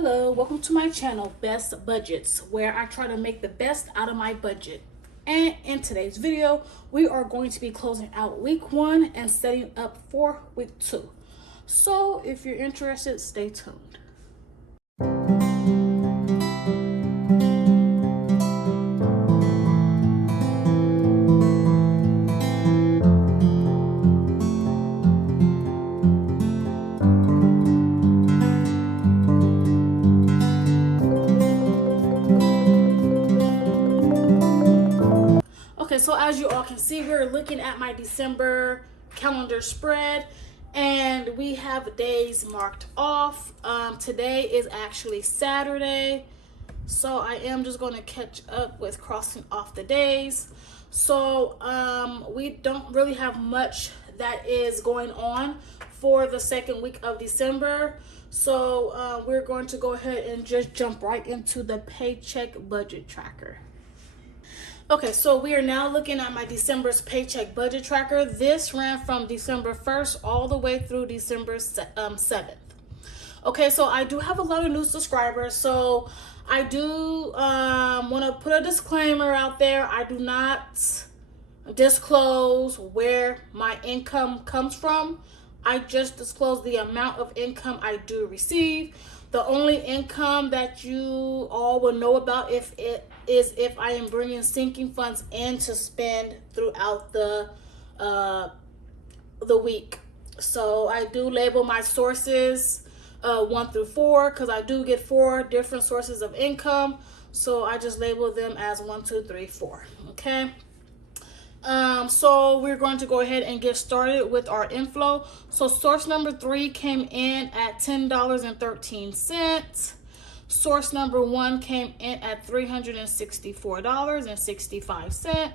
Hello, welcome to my channel, Best Budgets, where I try to make the best out of my budget. And in today's video, we are going to be closing out week 1 and setting up for week 2. So if you're interested, stay tuned. Okay, so as you all can see, we're looking at my December calendar spread, and we have days marked off. Today is actually Saturday, so I am just going to catch up with crossing off the days. So we don't really have much that is going on for the second week of December. So we're going to go ahead and just jump right into the Paycheck budget tracker. Okay, so we are now looking at my December's Paycheck budget tracker. This ran from December 1st all the way through December 7th. Okay, so I do have a lot of new subscribers, so I do want to put a disclaimer out there. I do not disclose where my income comes from. I just disclose the amount of income I do receive. The only income that you all will know about if I am bringing sinking funds in to spend throughout the week. So I do label my sources 1 through 4 because I do get 4 different sources of income. So I just label them as 1, 2, 3, 4. Okay. So we're going to go ahead and get started with our inflow. So source number 3 came in at $10.13. Source number 1 came in at $364.65.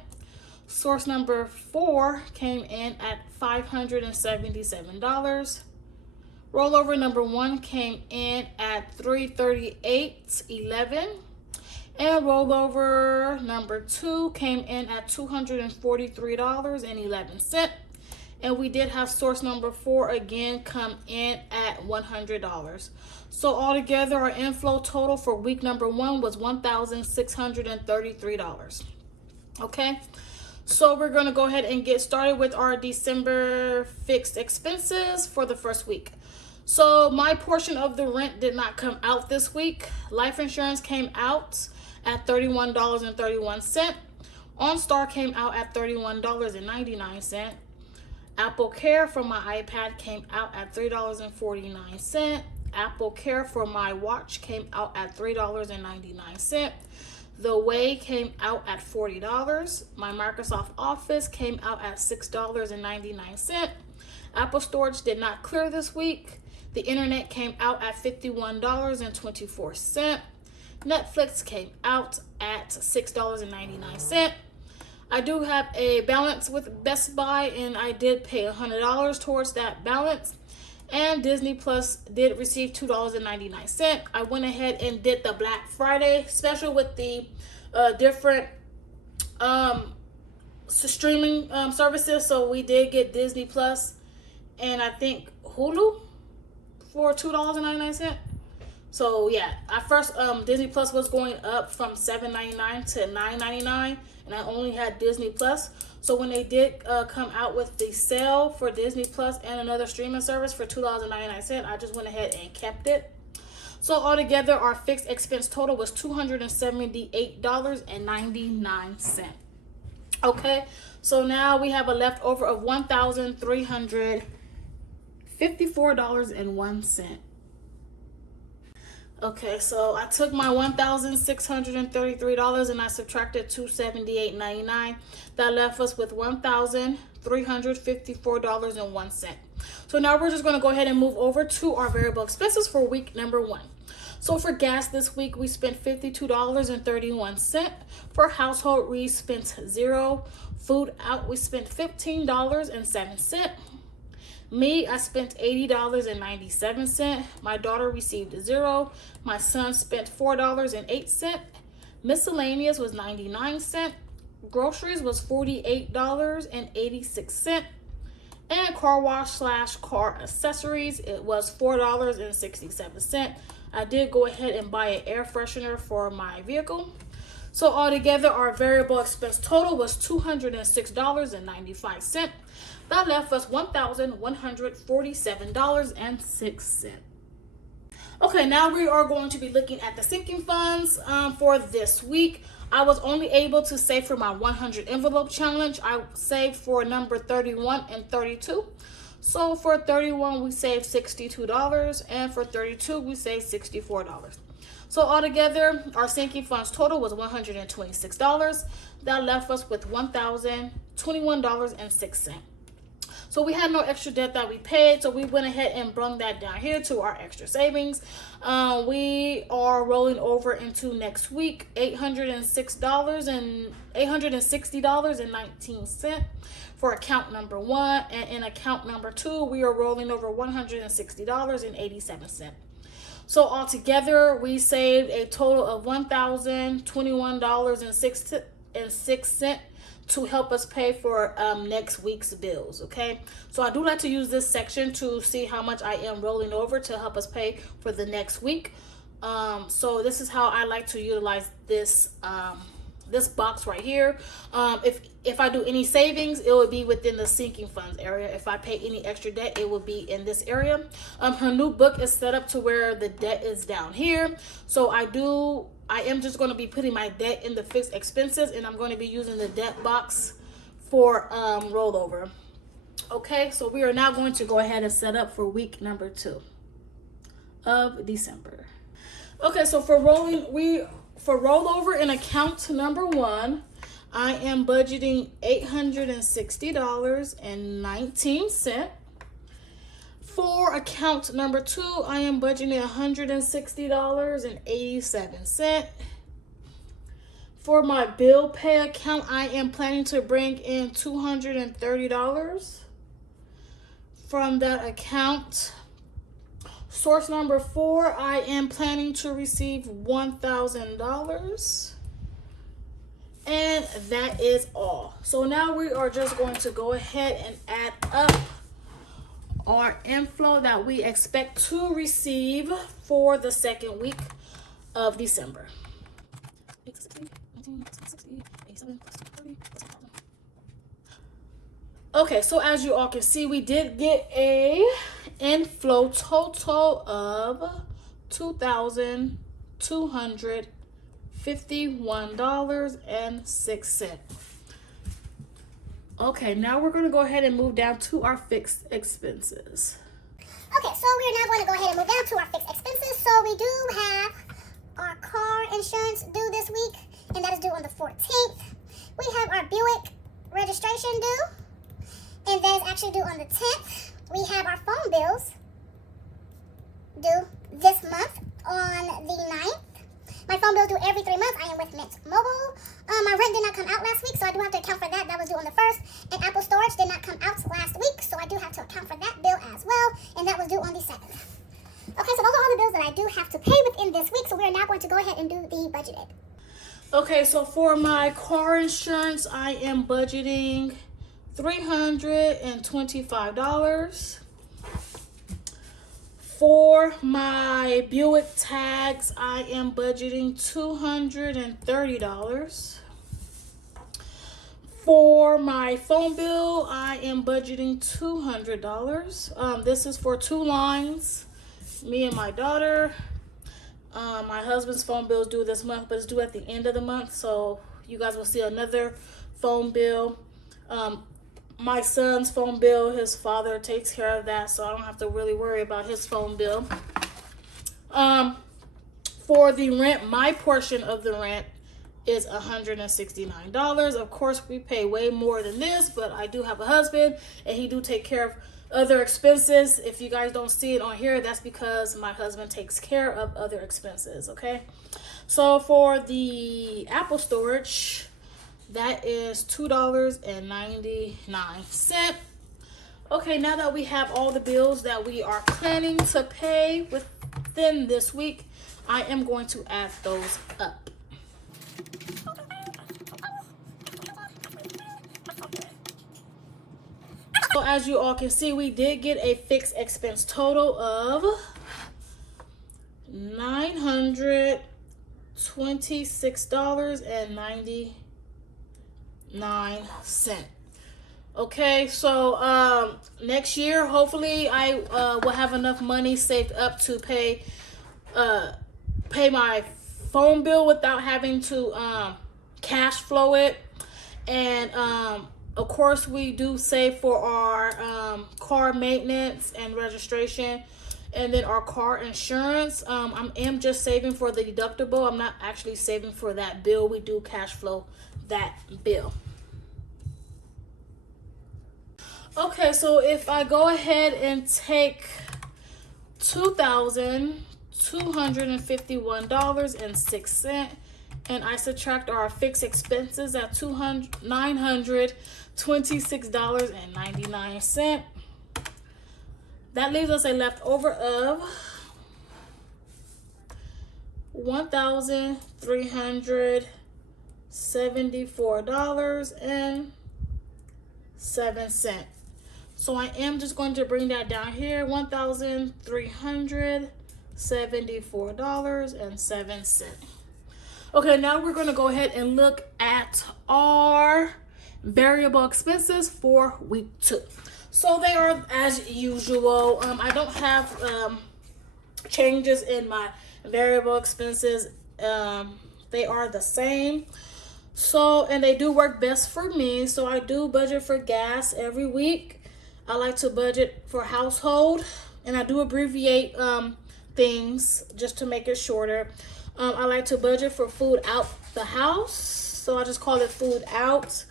Source number 4 came in at $577. Rollover number 1 came in at $338.11. And rollover number 2 came in at $243.11. And we did have source number 4 again come in at $100. So altogether, our inflow total for week number 1 was $1,633. Okay, so we're going to go ahead and get started with our December fixed expenses for the first week. So my portion of the rent did not come out this week. Life insurance came out at $31.31. OnStar came out at $31.99. Apple Care for my iPad came out at $3.49. Apple Care for my watch came out at $3.99. The Way came out at $40. My Microsoft Office came out at $6.99. Apple Storage did not clear this week. The internet came out at $51.24. Netflix came out at $6.99. I do have a balance with Best Buy, and I did pay $100 towards that balance. And Disney Plus did receive $2.99. I went ahead and did the Black Friday special with the different streaming services. So we did get Disney Plus and I think Hulu for $2.99. So yeah, at first Disney Plus was going up from $7.99 to $9.99, and I only had Disney Plus. So when they did come out with the sale for Disney Plus and another streaming service for $2.99, I just went ahead and kept it. So altogether, our fixed expense total was $278.99. Okay, so now we have a leftover of $1,354.01. Okay, so I took my $1,633 and I subtracted $278.99. That left us with $1,354.01. So now we're just going to go ahead and move over to our variable expenses for week number 1. So for gas this week, we spent $52.31. For household, we spent $0. Food out, we spent $15.07. Me, I spent $80.97. My daughter received $0. My son spent $4.08. Miscellaneous was 99 cents. Groceries was $48.86. And car wash slash car accessories, it was $4.67. I did go ahead and buy an air freshener for my vehicle. So altogether, our variable expense total was $206.95. That left us $1,147.06. Okay, now we are going to be looking at the sinking funds for this week. I was only able to save for my 100 envelope challenge. I saved for number 31 and 32. So for 31, we saved $62, and for 32, we saved $64. So altogether, our sinking funds total was $126. That left us with $1,021.06. So we had no extra debt that we paid, so we went ahead and brought that down here to our extra savings. We are rolling over into next week, $860.19 for account number 1, and in account number 2, we are rolling over $160.87. So altogether, we saved a total of $1,021.06 to help us pay for next week's bills. Okay, so I do like to use this section to see how much I am rolling over to help us pay for the next week. So this is how I like to utilize this this box right here. If I do any savings, it would be within the sinking funds area. If I pay any extra debt, it will be in this area. Her new book is set up to where the debt is down here. So I am just going to be putting my debt in the fixed expenses, and I'm going to be using the debt box for rollover. Okay, so we are now going to go ahead and set up for week number 2 of December. Okay, so for rollover in account number 1, I am budgeting $860.19. For account number 2, I am budgeting $160.87. For my bill pay account, I am planning to bring in $230 from that account. Source number 4, I am planning to receive $1,000. And that is all. So now we are just going to go ahead and add up our inflow that we expect to receive for the second week of December. Okay, so as you all can see, we did get a inflow total of $2,251.06. Okay, now we're going to go ahead and move down to our fixed expenses. Okay, so we're now going to go ahead and move down to our fixed expenses. So we do have our car insurance due this week, and that is due on the 14th. We have our Buick registration due, and that is actually due on the 10th. We have our phone bills due this month on the 9th. My phone bill due every 3 months. I am with Mint Mobile. My rent did not come out last week, so I do have to account for that. That was due on the 1st. And Apple Storage did not come out last week, so I do have to account for that bill as well. And that was due on the 7th. Okay, so those are all the bills that I do have to pay within this week. So we are now going to go ahead and do the budgeted. Okay, so for my car insurance, I am budgeting $325. For my Buick tags, I am budgeting $230. For my phone bill, I am budgeting $200. This is for 2 lines, me and my daughter. My husband's phone bill is due this month, but it's due at the end of the month, so you guys will see another phone bill. My son's phone bill, his father takes care of that, so I don't have to really worry about his phone bill. For the rent, my portion of the rent is $169. Of course, we pay way more than this, but I do have a husband, and he do take care of other expenses. If you guys don't see it on here, that's because my husband takes care of other expenses, okay? So for the Apple storage, that is $2.99. Okay, now that we have all the bills that we are planning to pay within this week, I am going to add those up. So as you all can see, we did get a fixed expense total of $926.99. Okay, so next year, hopefully, I will have enough money saved up to pay my phone bill without having to cash flow it. And of course, we do save for our car maintenance and registration, and then our car insurance. I am just saving for the deductible. I'm not actually saving for that bill. We do cash flow that bill. Okay, so if I go ahead and take $2,251.06 and I subtract our fixed expenses at $926.99, that leaves us a leftover of $1,374.07. So I am just going to bring that down here, $1,374.07. Okay, now we're going to go ahead and look at our variable expenses for week 2. So they are as usual. I don't have changes in my variable expenses. They are the same. So, and they do work best for me. So I do budget for gas every week. I like to budget for household, and I do abbreviate things just to make it shorter. I like to budget for food out the house, so I just call it food out.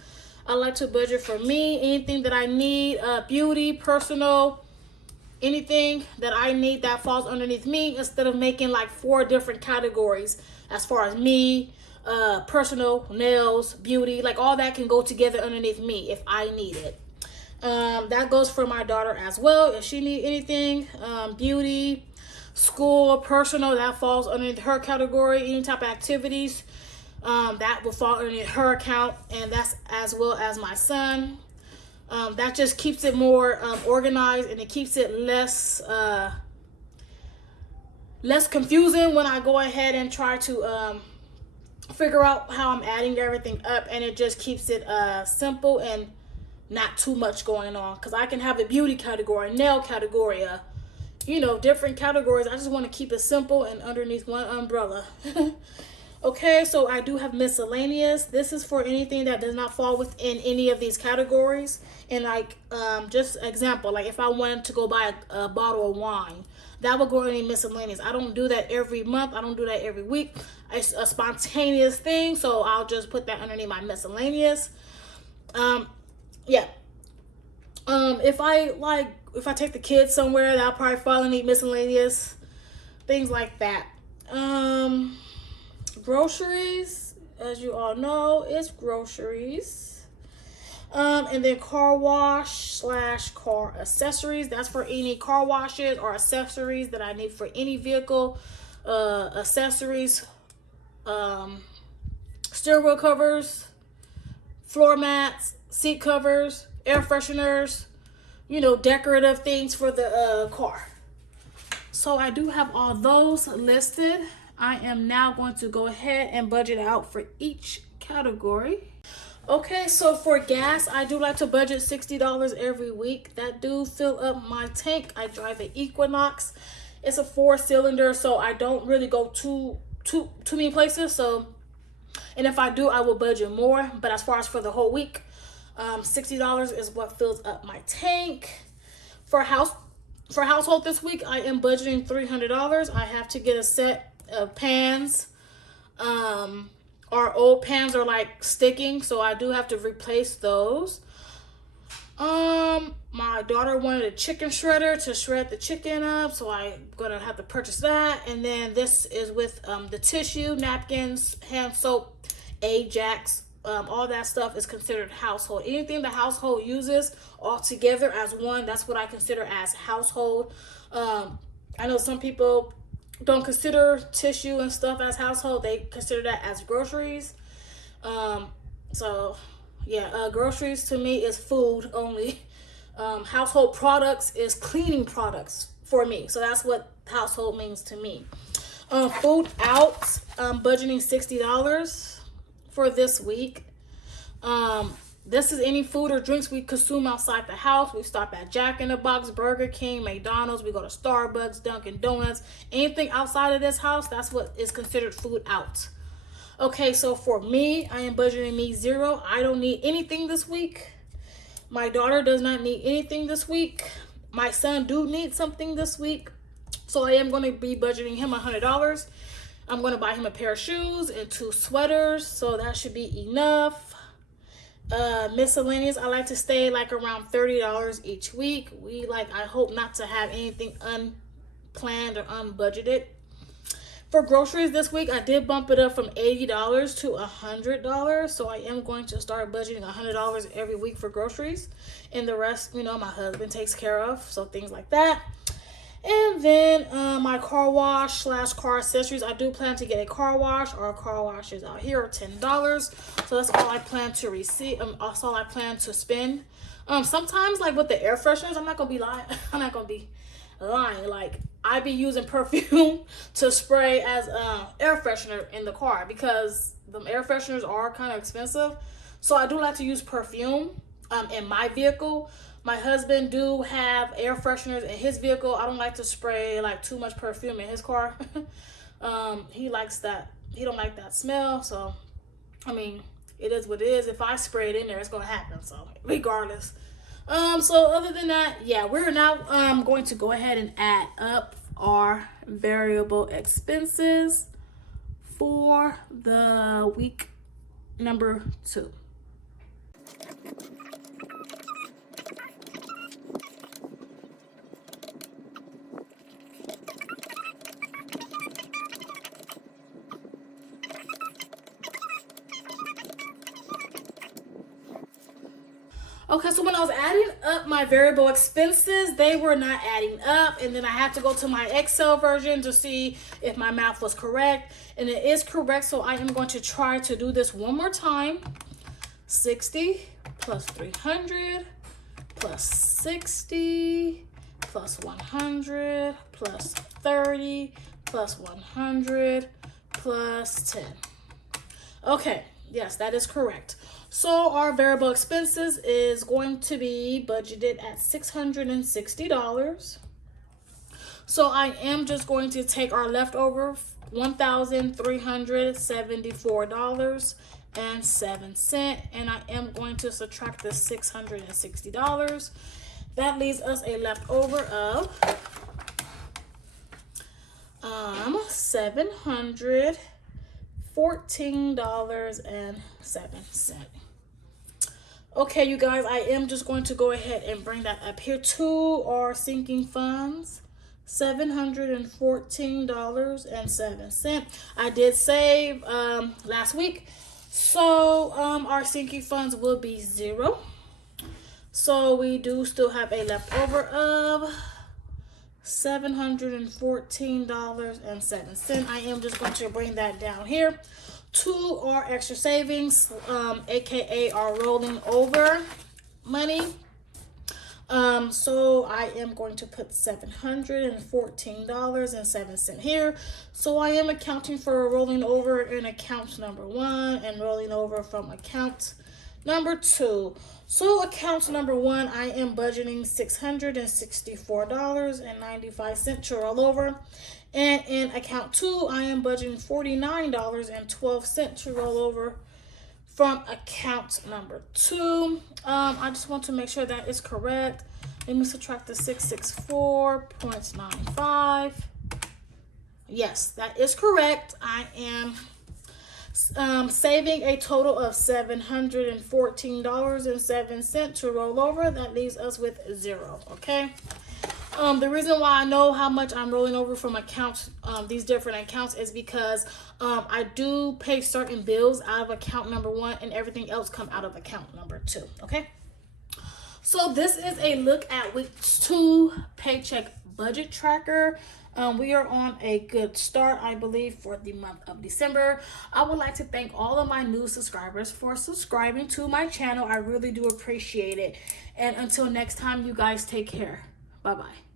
I like to budget for me, anything that I need, beauty, personal, anything that I need that falls underneath me, instead of making like 4 different categories as far as me, personal, nails, beauty, like all that can go together underneath me if I need it. That goes for my daughter as well. If she need anything, beauty, school, personal, that falls underneath her category. Any type of activities, that will fall underneath her account, and that's as well as my son. That just keeps it more organized, and it keeps it less confusing when I go ahead and try to figure out how I'm adding everything up, and it just keeps it simple and not too much going on. Because I can have a beauty category, nail category, different categories. I just want to keep it simple and underneath one umbrella. Okay, so I do have miscellaneous. This is for anything that does not fall within any of these categories. And like, just example, like if I wanted to go buy a bottle of wine, that would go in miscellaneous. I don't do that every month. I don't do that every week. It's a spontaneous thing, so I'll just put that underneath my miscellaneous. If I take the kids somewhere, that'll probably fall underneath miscellaneous, things like that. Groceries, as you all know, is groceries. And then car wash / car accessories. That's for any car washes or accessories that I need for any vehicle. Accessories, steering wheel covers, floor mats, seat covers, air fresheners, decorative things for the car. So I do have all those listed. I am now going to go ahead and budget out for each category. Okay, so for gas, I do like to budget $60 every week. That do fill up my tank. I drive an Equinox. It's a 4-cylinder, so I don't really go too many places. So, and if I do, I will budget more. But as far as for the whole week, $60 is what fills up my tank. For household this week, I am budgeting $300. I have to get a set of pans. Our old pans are like sticking, so I do have to replace those. My daughter wanted a chicken shredder to shred the chicken up, so I'm gonna have to purchase that. And then this is with the tissue, napkins, hand soap, Ajax. All that stuff is considered household. Anything the household uses all together as one, that's what I consider as household. I know some people don't consider tissue and stuff as household. They consider that as groceries. Groceries to me is food only. Household products is cleaning products for me. So that's what household means to me. Food out, budgeting $60 for this week. This is any food or drinks we consume outside the house. We stop at Jack in the Box, Burger King, McDonald's. We go to Starbucks, Dunkin' Donuts. Anything outside of this house, that's what is considered food out. Okay, so for me, I am budgeting me $0. I don't need anything this week. My daughter does not need anything this week. My son do need something this week. So I am going to be budgeting him $100. I'm going to buy him a pair of shoes and 2 sweaters. So that should be enough. Miscellaneous, I like to stay like around $30 each week. I hope not to have anything unplanned or unbudgeted. For groceries this week, I did bump it up from $80 to $100. So I am going to start budgeting $100 every week for groceries. And the rest, my husband takes care of. So things like that. And then my car wash / car accessories. I do plan to get a car wash. Our car washes out here are $10. So that's all I plan to receive. That's all I plan to spend. Sometimes like with the air fresheners, I'm not gonna be lying. I'm not gonna be lying. Like I be using perfume to spray as air freshener in the car because the air fresheners are kind of expensive. So I do like to use perfume in my vehicle. My husband do have air fresheners in his vehicle. I don't like to spray like too much perfume in his car. He likes that. He don't like that smell. So, I mean, it is what it is. If I spray it in there, it's going to happen. So, regardless. So other than that, yeah, we're now going to go ahead and add up our variable expenses for the week number 2. Okay, so when I was adding up my variable expenses, they were not adding up. And then I had to go to my Excel version to see if my math was correct. And it is correct, so I am going to try to do this one more time. 60 plus 300 plus 60 plus 100 plus 30 plus 100 plus 10. Okay, yes, that is correct. So our variable expenses is going to be budgeted at $660. So I am just going to take our leftover $1,374.07, and I am going to subtract the $660. That leaves us a leftover of $714.07. Okay, you guys, I am just going to go ahead and bring that up here to our sinking funds. $714.07. I did save last week, so our sinking funds will be $0. So we do still have a leftover of $714.07. I am just going to bring that down here to our extra savings, aka our rolling over money. So I am going to put $714.07 here. So I am accounting for rolling over in account number 1 and rolling over from account number 2. So account number 1, I am budgeting $664.95 to roll over. And in account 2, I am budgeting $49.12 to roll over from account number 2. I just want to make sure that is correct. Let me subtract the 664.95. Yes, that is correct. I am saving a total of $714.07 to roll over. That leaves us with $0. Okay. The reason why I know how much I'm rolling over from accounts, these different accounts, is because I do pay certain bills out of account number 1 and everything else come out of account number 2. Okay. So this is a look at week 2 paycheck budget tracker. We are on a good start, I believe, for the month of December. I would like to thank all of my new subscribers for subscribing to my channel. I really do appreciate it. And until next time, you guys take care. Bye-bye.